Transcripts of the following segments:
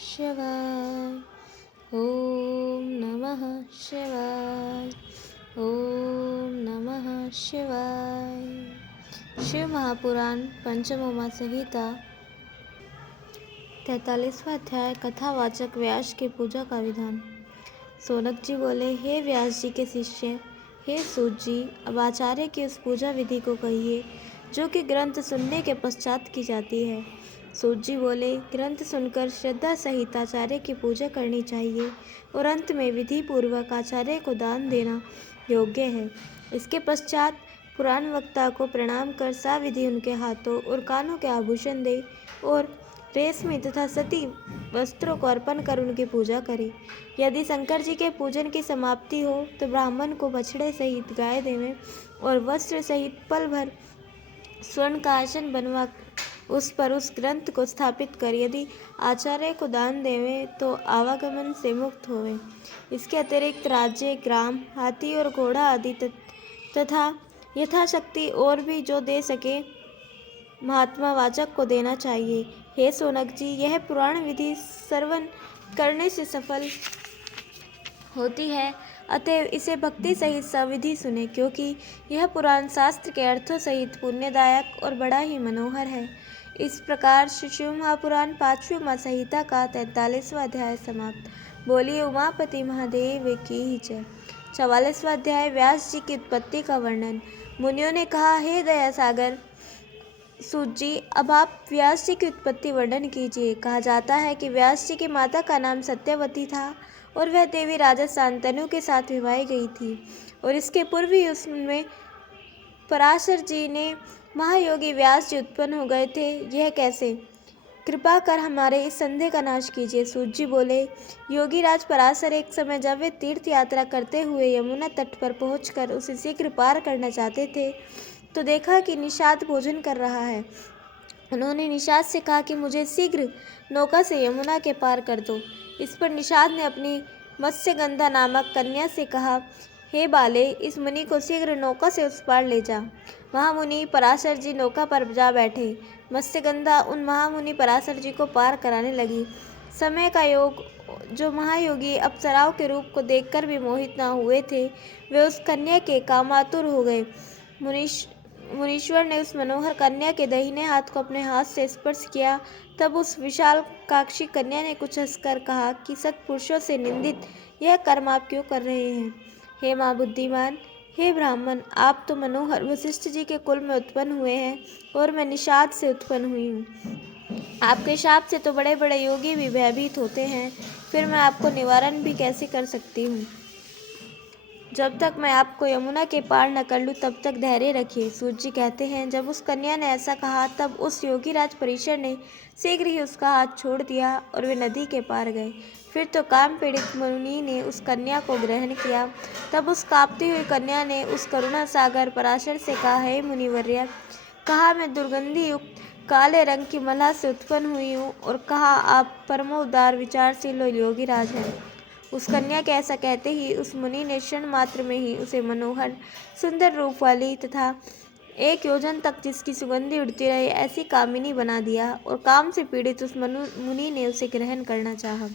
शिवाय। ओम नमः शिवाय। ओम नमः शिवाय। शिव महापुराण पंचमोमा संहिता 43वां अध्याय कथावाचक व्यास की पूजा का विधान। सोनक जी बोले, हे व्यास जी के शिष्य, हे सूत जी, अब आचार्य की उस पूजा विधि को कहिए जो कि ग्रंथ सुनने के पश्चात की जाती है। सूत जी बोले, ग्रंथ सुनकर श्रद्धा सहित आचार्य की पूजा करनी चाहिए और अंत में विधि पूर्वक आचार्य को दान देना योग्य है। इसके पश्चात पुराण वक्ता को प्रणाम कर साविधि उनके हाथों और कानों के आभूषण दे और रेशमी तथा सती वस्त्रों को अर्पण कर उनकी पूजा करे। यदि शंकर जी के पूजन की समाप्ति हो तो ब्राह्मण को बछड़े सहित गाय देवें और वस्त्र सहित पल भर स्वर्ण का आसन बनवा उस पर उस ग्रंथ को स्थापित कर यदि आचार्य को दान देवें तो आवागमन से मुक्त होवें। इसके अतिरिक्त राज्य, ग्राम, हाथी और घोड़ा आदि तथा यथाशक्ति और भी जो दे सके महात्मा वाचक को देना चाहिए। हे सोनक जी, यह पुराण विधि श्रवण करने से सफल होती है, अतएव इसे भक्ति सहित सविधि सुने, क्योंकि यह पुराण शास्त्र के अर्थों सहित पुण्यदायक और बड़ा ही मनोहर है। इस प्रकार शिव महापुराण 5वीं संहिता का 43वां अध्याय समाप्त। बोलिए उमापति महादेव की जय। 44वां अध्याय व्यास जी की उत्पत्ति का वर्णन। मुनियों ने कहा, हे दया सागर सूत जी, अब आप व्यास जी की उत्पत्ति वर्णन कीजिए। कहा जाता है कि व्यास जी की माता का नाम सत्यवती था और वह देवी राजा शांतनु के साथ विवाही गई थी और इसके पूर्व ही उसमें पराशर जी ने महायोगी व्यास जी उत्पन्न हो गए थे। यह कैसे? कृपा कर हमारे इस संदेह का नाश कीजिए। सूत जी बोले, योगी राज पराशर एक समय जब वे तीर्थ यात्रा करते हुए यमुना तट पर पहुंचकर उसे शीघ्र पार करना चाहते थे तो देखा कि निषाद भोजन कर रहा है। उन्होंने निषाद से कहा कि मुझे शीघ्र नौका से यमुना के पार कर दो। इस पर निषाद ने अपनी मत्स्यगंधा नामक कन्या से कहा, हे बाले, इस मुनि को शीघ्र नौका से उस पार ले जा। महामुनि पराशर जी नौका पर जा बैठे। मत्स्यगंधा उन महामुनि पराशर जी को पार कराने लगी। समय का योग जो महायोगी अप्सराओं के रूप को देखकर भी मोहित न हुए थे, वे उस कन्या के कामातुर हो गए। मुनीश्वर ने उस मनोहर कन्या के दाहिने हाथ को अपने हाथ से स्पर्श किया। तब उस विशाल काक्षी कन्या ने कुछ हंसकर कहा कि सत्पुरुषों से निंदित यह कर्म आप क्यों कर रहे हैं? हे माँ बुद्धिमान, हे ब्राह्मण, आप तो मनोहर वशिष्ठ जी के कुल में उत्पन्न हुए हैं और मैं निषाद से उत्पन्न हुई हूँ। आपके शाप से तो बड़े बड़े योगी भी भयभीत होते हैं, फिर मैं आपको निवारण भी कैसे कर सकती हूँ? जब तक मैं आपको यमुना के पार न कर लूँ तब तक धैर्य रखिए। सूत जी कहते हैं, जब उस कन्या ने ऐसा कहा तब उस योगीराज परीशर ने शीघ्र ही उसका हाथ छोड़ दिया और वे नदी के पार गए। फिर तो काम पीड़ित मुनि ने उस कन्या को ग्रहण किया। तब उस कांपती हुई कन्या ने उस करुणा सागर पराशर से कहा, हे मुनिवर्य, कहा मैं दुर्गंधि युक्त काले रंग की मलहा से उत्पन्न हुई हूँ और कहा आप परमोदार विचारशील योगीराज हैं। उस कन्या के ऐसा कहते ही उस मुनि ने क्षण मात्र में ही उसे मनोहर सुंदर रूप वाली तथा 1 योजन तक जिसकी सुगंधी उड़ती रहे ऐसी कामिनी बना दिया और काम से पीड़ित उस मुनि ने उसे ग्रहण करना चाहा।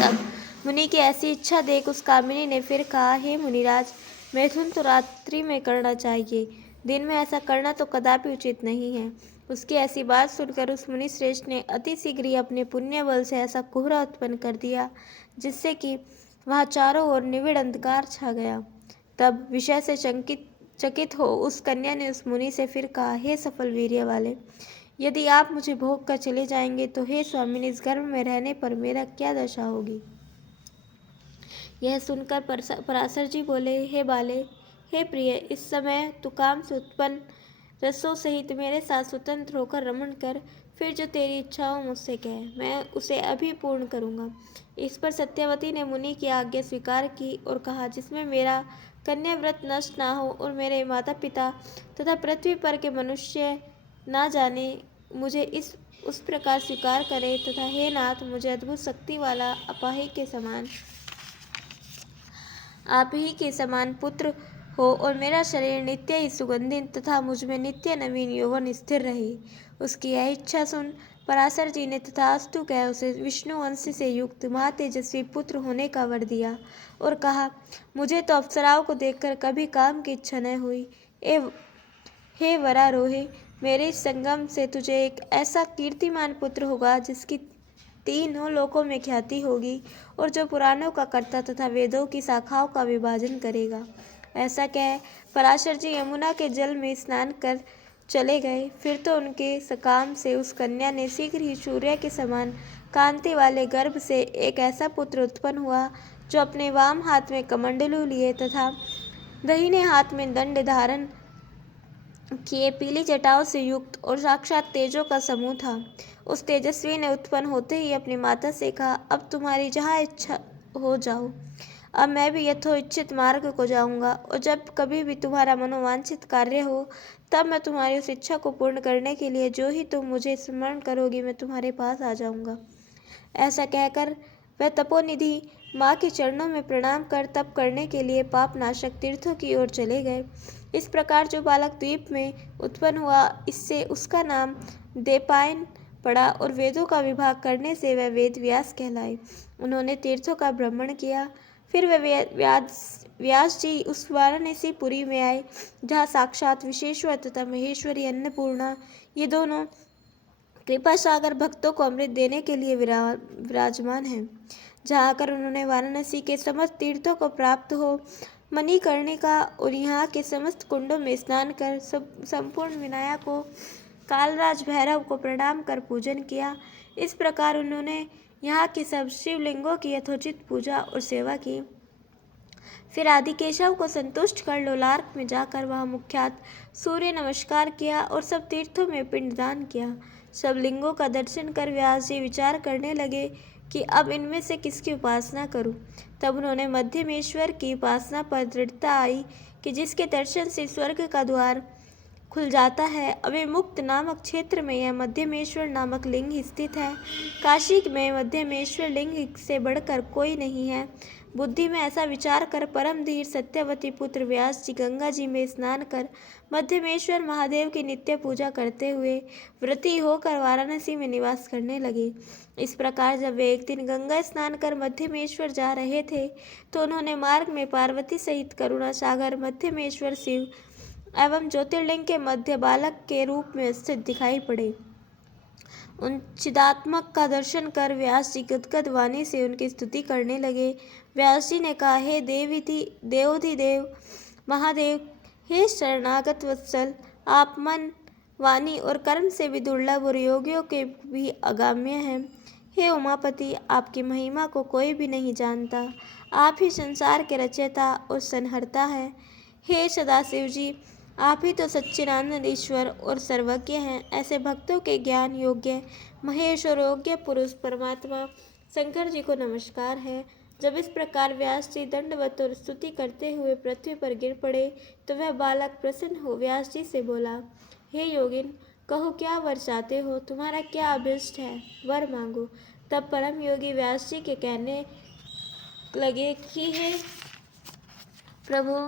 तब मुनि की ऐसी इच्छा देख उस कामिनी ने फिर कहा, हे मुनिराज, मैथुन तो रात्रि में करना चाहिए, दिन में ऐसा करना तो कदापि उचित नहीं है। उसकी ऐसी बात सुनकर उस मुनि श्रेष्ठ ने अति शीघ्र ही अपने पुण्य बल से ऐसा कोहरा उत्पन्न कर दिया जिससे कि वहाँ चारों ओर निविड़ अंधकार छा गया। तब विषय से चकित हो उस कन्या ने उस मुनि से फिर कहा, हे सफल वीर्य वाले, यदि आप मुझे भोग कर चले जाएंगे तो हे स्वामिनी, इस गर्भ में रहने पर मेरा क्या दशा होगी? यह सुनकर पराशर जी बोले, हे बाले, हे प्रिय, इस समय तू काम से उत्पन्न रसों सहित मेरे साथ स्वतंत्र होकर रमण कर, फिर जो तेरी इच्छा हो मुझसे कह, मैं उसे अभी पूर्ण करूँगा। इस पर सत्यवती ने मुनि की आज्ञा स्वीकार की और कहा, जिसमें मेरा कन्या व्रत नष्ट ना हो और मेरे माता पिता तथा पृथ्वी पर के मनुष्य ना जाने, मुझे उस प्रकार स्वीकार करे तथा हे नाथ, मुझे अद्भुत शक्ति वाला आप ही के समान पुत्र हो और मेरा शरीर नित्य ही सुगंधित तथा मुझ में नित्य नवीन यौवन स्थिर रहे। उसकी यह इच्छा सुन पराशर जी ने तथास्तु कह उसे विष्णु वंश से युक्त महातेजस्वी पुत्र होने का वर दिया और कहा, मुझे तो अप्सराओं को देखकर कभी काम की इच्छा न हुई। हे वरारोहे, मेरे इस संगम से तुझे एक ऐसा कीर्तिमान पुत्र होगा जिसकी तीनों लोकों में ख्याति होगी और जो पुराणों का कर्ता तथा वेदों की शाखाओं का विभाजन करेगा। ऐसा कह पराशर जी यमुना के जल में स्नान कर चले गए। फिर तो उनके सकाम से उस कन्या ने शीघ्र ही सूर्य के समान कांति वाले गर्भ से एक ऐसा पुत्र उत्पन्न हुआ जो अपने वाम हाथ में कमंडलू लिए तथा दाहिने हाथ में दंड धारण किए पीली जटाओं से युक्त और साक्षात तेजों का समूह था। उस तेजस्वी ने उत्पन्न होते ही अपनी माता से कहा, अब तुम्हारी जहाँ इच्छा हो जाओ। अब मैं भी यथोचित मार्ग को जाऊंगा और जब कभी भी तुम्हारा मनोवांछित कार्य हो तब मैं तुम्हारी उस इच्छा को पूर्ण करने के लिए जो ही तुम मुझे स्मरण करोगी मैं तुम्हारे पास आ जाऊंगा। ऐसा कहकर वह तपोनिधि माँ के चरणों में प्रणाम कर तप करने के लिए पाप नाशक तीर्थों की ओर चले गए। इस प्रकार जो बालक द्वीप में उत्पन्न हुआ इससे उसका नाम देवपायन पड़ा और वेदों का विभाग करने से वह वेद व्यास कहलाए। उन्होंने तीर्थों का भ्रमण किया। फिर वे व्यास जी उस वाराणसी पुरी में आए जहाँ साक्षात विश्वेश्वर तथा महेश्वरी अन्नपूर्णा ये दोनों कृपा सागर भक्तों को अमृत देने के लिए विराजमान हैं। जहाँ आकर उन्होंने वाराणसी के समस्त तीर्थों को प्राप्त हो मणिकर्णिका और यहाँ के समस्त कुंडों में स्नान कर संपूर्ण विनायक को कालराज भैरव को प्रणाम कर पूजन किया। इस प्रकार उन्होंने यहाँ के सब शिवलिंगों की यथोचित पूजा और सेवा की। फिर आदिकेशव को संतुष्ट कर लोलार्क में जाकर वहाँ मुख्यात सूर्य नमस्कार किया और सब तीर्थों में पिंडदान किया। सब लिंगों का दर्शन कर व्यास जी विचार करने लगे कि अब इनमें से किसकी उपासना करूं। तब उन्होंने मध्यमेश्वर की उपासना पर दृढ़ता आई कि जिसके दर्शन से स्वर्ग का द्वार खुल जाता है। अभिमुक्त नामक क्षेत्र में यह मध्यमेश्वर नामक लिंग स्थित है। काशी में मध्यमेश्वर लिंग से बढ़कर कोई नहीं है। बुद्धि में ऐसा विचार कर परम धीर सत्यवती पुत्र व्यास जी गंगा जी में स्नान कर मध्यमेश्वर महादेव की नित्य पूजा करते हुए व्रती होकर वाराणसी में निवास करने लगे। इस प्रकार जब वे एक दिन गंगा स्नान कर मध्यमेश्वर जा रहे थे तो उन्होंने मार्ग में पार्वती सहित करुणा सागर मध्यमेश्वर शिव एवं ज्योतिर्लिंग के मध्य बालक के रूप में स्थित दिखाई पड़े। उन चिदात्मक का दर्शन कर व्यास जी गदगद वाणी से उनकी स्तुति करने लगे। व्यास जी ने कहा, हे देवोधिदेव महादेव, हे शरणागत वत्सल, आप मन वाणी और कर्म से भी दुर्लभ और योगियों के भी अगाम्य हैं। हे उमापति, आपकी महिमा को कोई भी नहीं जानता। आप ही संसार के रचयिता और संहर्ता हैं। हे सदाशिव जी, आप ही तो सच्चिदानंद ईश्वर और सर्वज्ञ हैं। ऐसे भक्तों के ज्ञान योग्य महेश और योग्य पुरुष परमात्मा शंकर जी को नमस्कार है। जब इस प्रकार व्यास जी दंडवत और स्तुति करते हुए पृथ्वी पर गिर पड़े तो वह बालक प्रसन्न हो व्यास जी से बोला, हे योगिन, कहो क्या वर चाहते हो, तुम्हारा क्या अभिष्ट है, वर मांगो। तब परम योगी व्यास जी के कहने लगे कि हे प्रभु,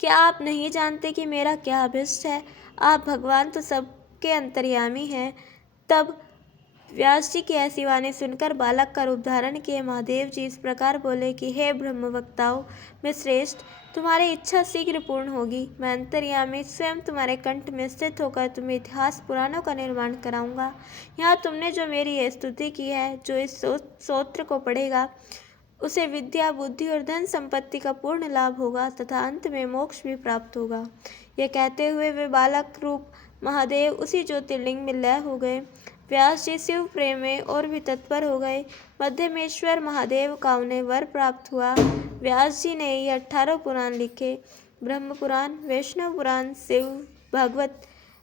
क्या आप नहीं जानते कि मेरा क्या अभिष्ट है? आप भगवान तो सबके अंतर्यामी हैं। तब व्यास जी की ऐसी वाणी सुनकर बालक का रूप धारण किए महादेव जी इस प्रकार बोले कि हे ब्रह्मवक्ताओं में श्रेष्ठ, तुम्हारी इच्छा शीघ्र पूर्ण होगी। मैं अंतर्यामी स्वयं तुम्हारे कंठ में स्थित होकर तुम्हें इतिहास पुराणों का निर्माण कराऊंगा। यहाँ तुमने जो मेरी यह स्तुति की है, जो इस स्तोत्र को पढ़ेगा उसे विद्या बुद्धि और धन संपत्ति का पूर्ण लाभ होगा तथा अंत में मोक्ष भी प्राप्त होगा। यह कहते हुए वे बालक रूप महादेव उसी ज्योतिर्लिंग में लय हो गए। व्यास जी शिव प्रेम में और भी तत्पर हो गए। मध्यमेश्वर महादेव का उन्हें वर प्राप्त हुआ। व्यास जी ने ये 18 पुराण लिखे, ब्रह्म पुराण, वैष्णव पुराण, शिव भागवत,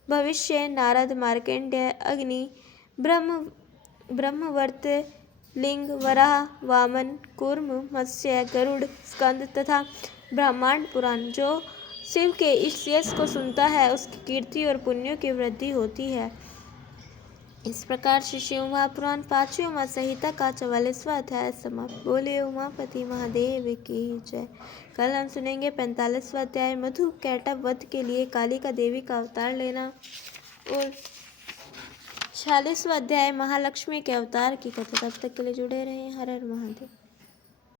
भविष्य, नारद, मार्कंडेय, अग्नि, ब्रह्मवर्त, लिंग, वराह, वामन, कूर्म, मत्स्य, गरुड़, स्कंद तथा ब्रह्मांड पुराण। जो शिव के इस यश को सुनता है उसकी कीर्ति और पुण्यों की वृद्धि होती है। इस प्रकार श्री शिव महापुराण 5वीं उमा संहिता का 44वां अध्याय समाप्त। बोले उमापति महादेव की जय। कल हम सुनेंगे 45वां अध्याय, मधु कैटभ वध के लिए कालिका देवी का अवतार लेना और 46वां अध्याय महालक्ष्मी के अवतार की कथा। तब तक के लिए जुड़े रहें। हर हर महादेव।